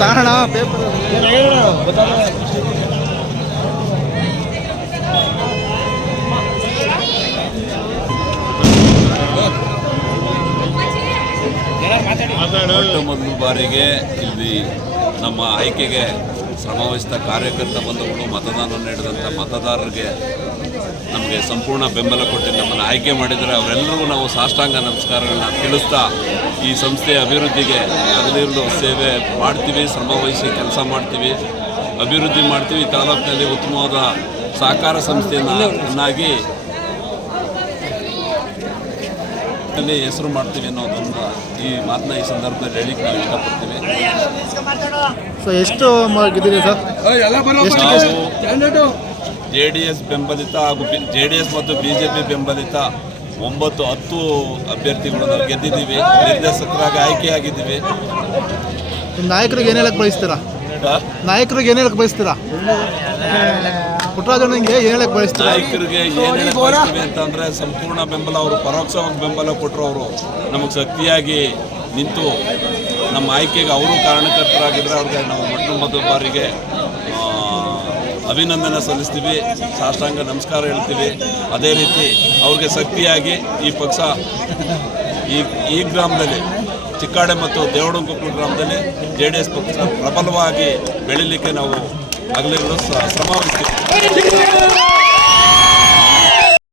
ತಾಣ ಪೇಪರ್ ಮೊದಲ ಬಾರಿಗೆ ಇಲ್ಲಿ ನಮ್ಮ ಆಯ್ಕೆಗೆ ಶ್ರಮವಹಿಸಿದ ಕಾರ್ಯಕರ್ತ ಬಂಧುಗಳು ಮತದಾನ ನೀಡಿದಂಥ ಮತದಾರರಿಗೆ ನಮಗೆ ಸಂಪೂರ್ಣ ಬೆಂಬಲ ಕೊಟ್ಟು ನಮ್ಮನ್ನು ಆಯ್ಕೆ ಮಾಡಿದರೆ ಅವರೆಲ್ಲರಿಗೂ ನಾವು ಸಾಷ್ಟಾಂಗ ನಮಸ್ಕಾರಗಳನ್ನ ತಿಳಿಸ್ತಾ ಈ ಸಂಸ್ಥೆಯ ಅಭಿವೃದ್ಧಿಗೆ ಹಗಲಿರುಳು ಸೇವೆ ಮಾಡ್ತೀವಿ, ಶ್ರಮವಹಿಸಿ ಕೆಲಸ ಮಾಡ್ತೀವಿ, ಅಭಿವೃದ್ಧಿ ಮಾಡ್ತೀವಿ. ಈ ತಾಲೂಕಿನಲ್ಲಿ ಉತ್ತಮವಾದ ಸಹಕಾರ ಸಂಸ್ಥೆಯನ್ನಾಗಿ ಹೆಸರು ಮಾಡ್ತೀವಿ ಅನ್ನೋದೊಂದು ಈ ಮಾತನ್ನ ಈ ಸಂದರ್ಭದಲ್ಲಿ ಹೇಳಿಕ್ಕೆ ನಾವು ಇಷ್ಟಪಡ್ತೀವಿ. ಸೊ ಎಷ್ಟು ಗೆದ್ದಿದೆ ಸರ್? JDS ಬೆಂಬಲಿತ ಹಾಗೂ JDS ಮತ್ತು BJP ಬೆಂಬಲಿತ 9-10 ಅಭ್ಯರ್ಥಿಗಳು ನಾವು ಗೆದ್ದಿದ್ದೀವಿ. ನಿರ್ದೇಶಕರಾಗಿ ಆಯ್ಕೆಯಾಗಿದ್ದೀವಿ. ನಾಯಕರಿಗೆ ಏನು ಹೇಳಕ್ಕೆ ಬಯಸ್ತೀರಾ? ನಾಯಕರಿಗೆ ಏನು ಹೇಳಕ್ಕೆ ಬಯಸ್ತೀರಾ? ಪುಟ್ಟರಾಜನಿಗೆ ಏನು ಹೇಳಕ್ಕೆ ಬಯಸ್ತೀರಾ? ನಾಯಕರಿಗೆ ಏನು ಹೇಳಕ್ಕೆ ಬಯಸ್ತೀವಿ ಅಂತಂದರೆ ಸಂಪೂರ್ಣ ಬೆಂಬಲ, ಅವರು ಪರೋಕ್ಷವಾಗಿ ಬೆಂಬಲ ಕೊಟ್ಟರು. ಅವರು ನಮಗೆ ಶಕ್ತಿಯಾಗಿ ನಿಂತು ನಮ್ಮ ಆಯ್ಕೆಗೆ ಅವರು ಕಾರಣಕರ್ತರಾಗಿದ್ದರೆ ಅವ್ರಿಗೆ ನಾವು ಮೊದಲ ಬಾರಿಗೆ ಅಭಿನಂದನೆ ಸಲ್ಲಿಸ್ತೀವಿ, ಸಾಷ್ಟಾಂಗ ನಮಸ್ಕಾರ ಹೇಳ್ತೀವಿ. ಅದೇ ರೀತಿ ಅವ್ರಿಗೆ ಶಕ್ತಿಯಾಗಿ ಈ ಪಕ್ಷ ಈ ಗ್ರಾಮದಲ್ಲಿ ಚಿಕ್ಕಾಡೆ ಮತ್ತು ದೇವಡಂಕೊಪ್ಪಲು ಗ್ರಾಮದಲ್ಲಿ JDS ಪಕ್ಷ ಪ್ರಬಲವಾಗಿ ಬೆಳೀಲಿಕ್ಕೆ ನಾವು ಹಗಲಿರುಳು ಶ್ರಮ ವಹಿಸ್ತೀವಿ.